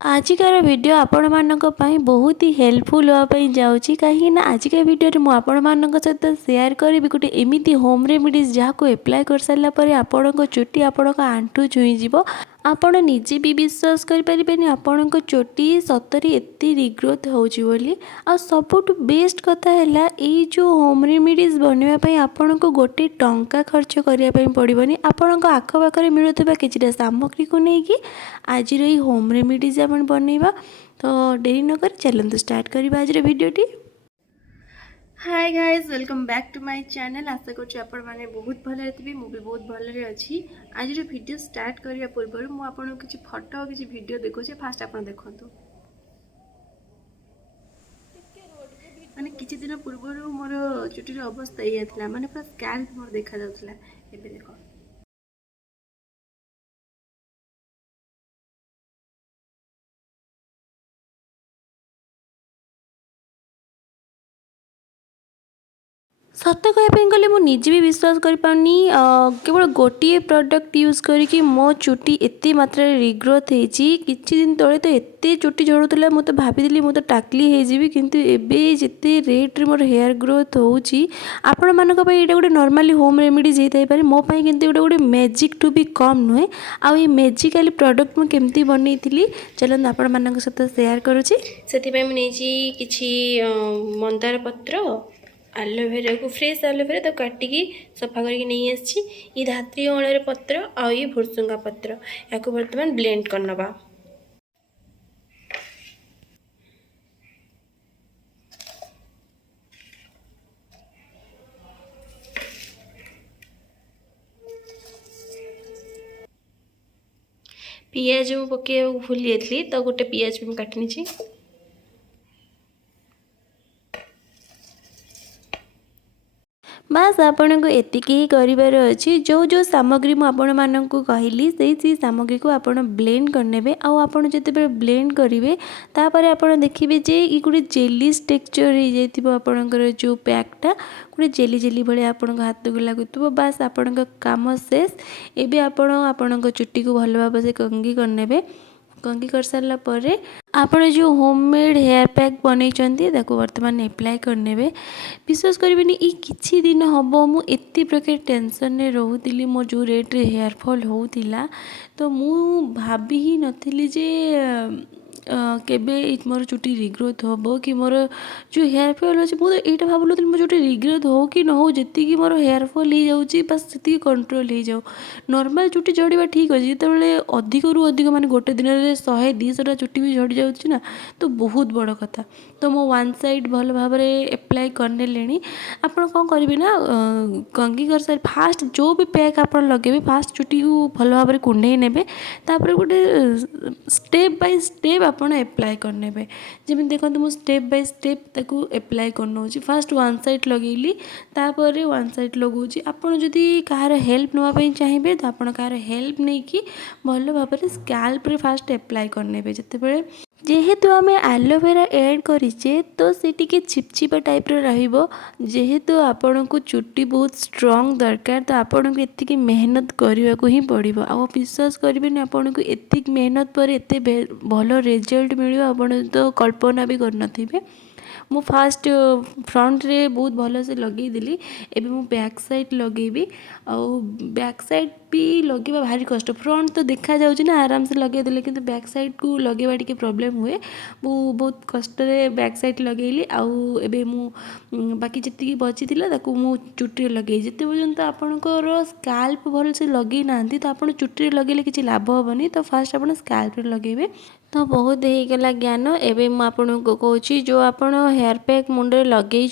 आजिकार video आपण मानक पई बहुत ही हेल्पफुल होगापी जाऊँगी कहीं आजिका वीडियो में आपण मान सहित सेयार करी गोटे एमती होम रेमेडीज जहाँ को एप्लाय कर सारापर आपण चुटी आपण आंठू छुईज आपण निजे भी विश्वास करें आपण चोटी सतरी एत रिग्रोथ होली आ सबुठ बेस्ट कथा है जो होम रेमेडीज बनवाई आपण को गोटे टंका खर्च करने पड़ोनी आपण आखपाखे मिलूवा कि सामग्री को लेकिन आज होम रेमेडीज आप बनवा तो डेरी नक चलते स्टार्ट करवा आज भिडटी। Hi guys welcome back to my channel. आशा करूँ आपण मैंने बहुत भले थे मुझे बहुत भले अच्छी। आज वीडियो स्टार्ट करने पूर्व मुझे किसी फोटो किसी वीडियो देखुचे फास्ट आप देखु माने किसी दिन पूर्व मोर चुटीर अवस्था ये माने पूरा स्कैल्प मोर देखा जाउथला एबे देखो सत कहवाई गले मुझे निजे भी विश्वास कर पानी केवल गोटे प्रोडक्ट यूज करके मो चुटी एत मात्रा रिग्रोथ होती किसी दिन तले तो एत चुटी झड़ूला मुझे भाभी मुझे टाकली होजी किंतु एबे जिते रेट रे मोर हेयर ग्रोथ होची आपण मानक पई एटा गोटे नॉर्मली होम रेमेडीज होता है मो पई किंतु एटा गोटे मैजिक टू भी कम नुहे आ ये मैजिकल प्रोडक्ट मुझे केमती बनई थी चलते आपण मानक सहित शेयर करुँची से किछि मंदार पत्र एलोवेरा को फ्रेश एलोवेरा तो काटिकी सफा करके नहीं आसी ये धात्री अँलर पत्र आ ये भुरसुंगा पत्र या बर्तमान ब्लेंड करनबा। पियाज पके भूली जाती तो गोटे पियाज भी काटनी बास आपण को एतिकी ही करिवार अछि जो जो सामग्री मु आपण मानन को कहली से सामग्री को आपण ब्लेंड करनेबे आ आपण जते ब्लेंड करिवे तापरे आपण देखिबे जे ई गुडी जेली टेक्सचर हो जाइतिबो आपणकर जो पैकटा गोटे जेली जेली भाई आपण हाथ को लगुव बास आपण काम शेष एबे आपण चुट्टी को भल भाव से कंगी करनेबे कंगी कर सारा पर आपण जो होममेड हेयर पैक बनई बर्तमान एप्लाय करने विश्वास करेंगे ये किसी दिन हम मु एत प्रकार टेंशन में रोली मो जो रेट रे हेयर फॉल होता तो मु भाभी ही नथिली जे केबे मोर चुटी रिग्रोथ हम कि मोर जो हेयर फॉल अच्छे मुझे यहाँ भावुल मो चुटी रिग्रोथ हो कि न हो जी मोर हेयर फॉल हो जाऊँगी बस से कंट्रोल हो जाऊ नॉर्मल चुटी झड़वा ठीक अच्छे जो अधिक रु अधिक माने गोटे दिन में 100-200 चुटी भी झड़ी जाऊँगी ना तो बहुत बड़ कथा तो मो वन साइड भल भाव एप्लाय करने लेनी आपड़ कौन करेंगे ना कंगी कर सारी फास्ट जो भी पैक आप लगे फास्ट चुटी को भल भाव कुंडे ने गोटे स्टेप बाय स्टेप आपड़ एप्लाय करने जमी देखो मुझे स्टेप बाय स्टेप ताकू एप्लाय करनौ फास्ट वन साइड लगेली तापर वन साइड लगौची आपड़ जदि कहार हेल्प नापी चाहिए तो आप कहार हेल्प नहीं कि भल भाव स्कैल्प रे फास्ट एप्लाय करने जिते जेहेतु आम एलोवेरा ऐड करें तो सी टी छिपछिपा टाइप रो जेहेतु आपण को चुट्टी बहुत स्ट्रॉन्ग दरकार तो आपण को एतिक मेहनत करने को ही पड़ो आ विश्वास करेंगे आपण को एतिक मेहनत पर एत भल रिजल्ट मिल आपण तो कल्पना भी कर मु फास्ट फ्रंट रे बहुत भल से लगेदेली एबे मु बैक साइड लगेबी आ बैक साइड भी लगेबा भारी कष्ट फ्रंट तो देखा जाउची ना आराम से लगेदेले किंतु बैक साइड को लगेबा टिके प्रॉब्लम हुए मु बहुत कष्ट रे बैक साइड लगेली आउ एबे मु बाकी जति बची थिला ताकू मु चुट्टी लगे जते पर्यंत आपनकर स्कैल्प भल से लगे नांती तो आपण चुट्टी लगे किसी लाभ हेनी तो फास्ट आपण स्कैल्प रे लगेबे तो बहुत हो गला ज्ञान एवं मुझे कहूँ जो आप हेयर पैक मुंडे लगे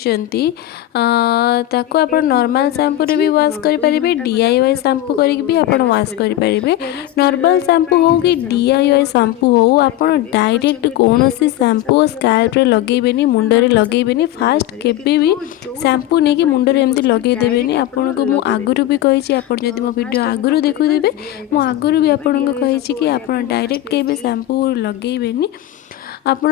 ताको आप नॉर्मल शैम्पू रे भी वॉश करेंगे DIY शैम्पू करके भी आप वॉश करेंगे नॉर्मल शैम्पू हो कि DIY शैम्पू हो आप डायरेक्ट कौन सी शैम्पू स्कैल्प रे लगेबेनी मुंडरे लगेबेनी फास्ट केबे भी शैम्पू नहीं कि मुंडरे एमती लगेदेवेनी आपन को मु आगुरु भी कही आप जब मो वीडियो आगुरु देखुदेवे मु आगुरु भी आपन को कही कि आप डायरेक्ट केबे शैम्पू लगेबेनी आपण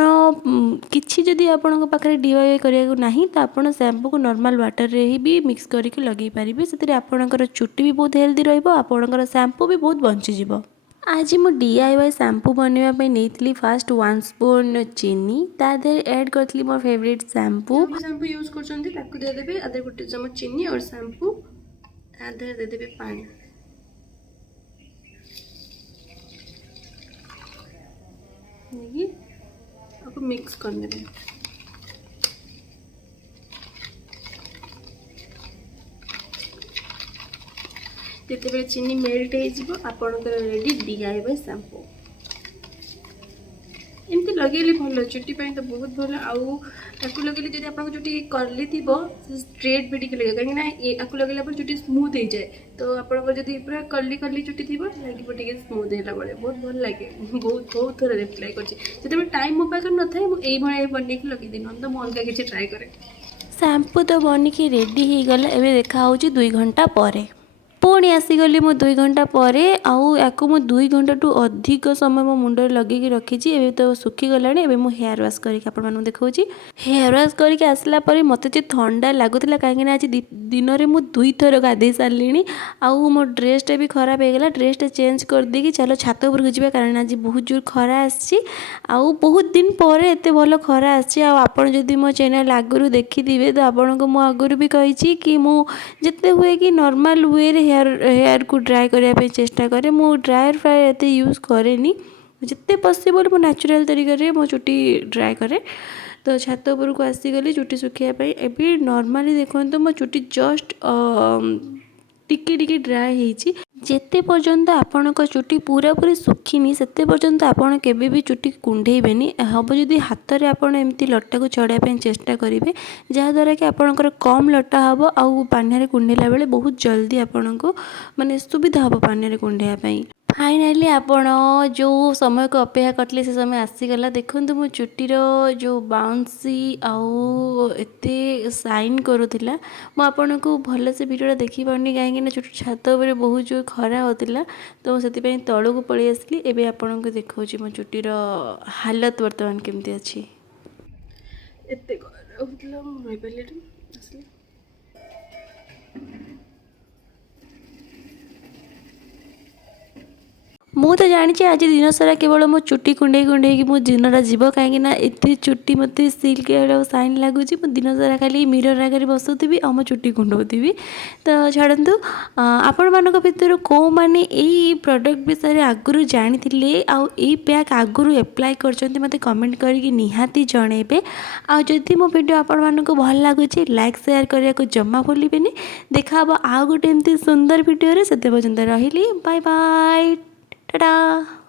किछि जदि आपण पाखे DIY करिया नहीं तो आपण शैम्पू को नॉर्मल वाटर रे ही भी मिक्स करके लगे पारिबे से आपणकर चुट्टी भी बहुत हेल्दी रहिबो आपणकर शैम्पू भी बहुत बंची जिवो। आज मु DIY शैम्पू बनवाई नहीं फास्ट 1 स्पून चीनी तादे ऐड करी मोर फेवरेट शैम्पू शैम्पू यूज करदेबे आधे गोटे चमच चीनी और शैम्पू आधे देदेबे पानी आपको मिक्स करदेबे जिते चीनी मेल्ट हो आपणकर रेडी DIY शैम्पू एमती लगे भल चुटी तो बहुत भल आउ लगे जब आप चुटी कर्ली थी स्ट्रेट भी टे लगे कहीं आपको लगे चुटी स्मूथ हो जाए तो आप पूरा कर्ली कर्ली चुटी थी लगे स्मूथ है बहुत भल लगे बहुत बहुत थोड़ा रिप्लाई कर टाइम मो पाखे न था मुझे बन लगे ना तो मुझे अलग किसी ट्राए करे शैम्पू तो बनिकी रेडी हो गला एवं देखा 2 घंटा पर पुणी आसीगली मो 2 घंटा पर आउ मो 2 घंटा टू अधिक समय मो मुंडे लगे रखी एवं तो सुखीगला मु हेयर वाश करके देखा हेयर वाश करके आसला मत ठंडा लगुला कहीं आज दिन में मुझे 2 थर गाधे सारे आउ मो ड्रेसटा भी खराब हो गला ड्रेसटा चेंज कर देकी चलो छात उपरकू जावा कारण आज बहुत जोर खरा आसी आउ बहुत दिन पर एत भल खरा आदि मो चैनल आगुरी देखी तो आपण को आगुरी भी कही कि मुझे हुए कि नॉर्मल वे हेयर को ड्राई करने चेष्टा करे मु ड्रायर फ्रायर एत यूज करे जिते पॉसिबल मो नेचुरल तरीके से मो चुटी ड्राई करे तो छात उपरकू आसीगली चुटी सुखापी एवं नॉर्मली देखो तो मो चुटी जस्ट टिके टिके ड्राए होती जेते पर्यंत आपणक चुटी पूरा पूरी सुखीनी सेते पर्यंत आपण केबे भी चुटी कुंडेबेनी हम जदि हाथ में आपड़ एमती लटा को चढ़ाई चेष्टा करेंगे जहाँद्वारा कि आपणकर कम लटा हम आउ पानी कुंडेला बेले बहुत जल्दी आपण को माने सुविधा हम पानी कुंडेवाई फाइनाली आपण जो समय को अपेक्षा करते से समय आसीगला देखो मो चुटीर जो बाउंसी आउ एते साइन करूला मुझे को भल से भिडियो देखी पानी कहीं चुटी छात उपर बहुत जो खरा होता तो से तौल को पलि आसली एवं आपण को देखा मो चुटीर हालत बर्तमान केमती अच्छी मु तो जानी आज दिन सारा केवल मो चुटी कुंडे कुंडे कि मो दिनटा जीव कहीं एत चुटी मत सिल्क साइन लगुच दिन सारा खाली मिरर आगे बसुथी और मो चुटी कुंडौथी तो छाड़ू आपण मान भर कौ मैंने यही प्रोडक्ट विषय आगुरी जानी आउ पैक आगुरी एप्लाय कर मत कमेंट करके निहाती जनइबे आदि मो वीडियो आपण मानक भल लगुच लाइक शेयर करने को जमा भूलें देखा आउ गोटे एमती सुंदर वीडियो से पर्यंत रही बाय बाय Ta-da!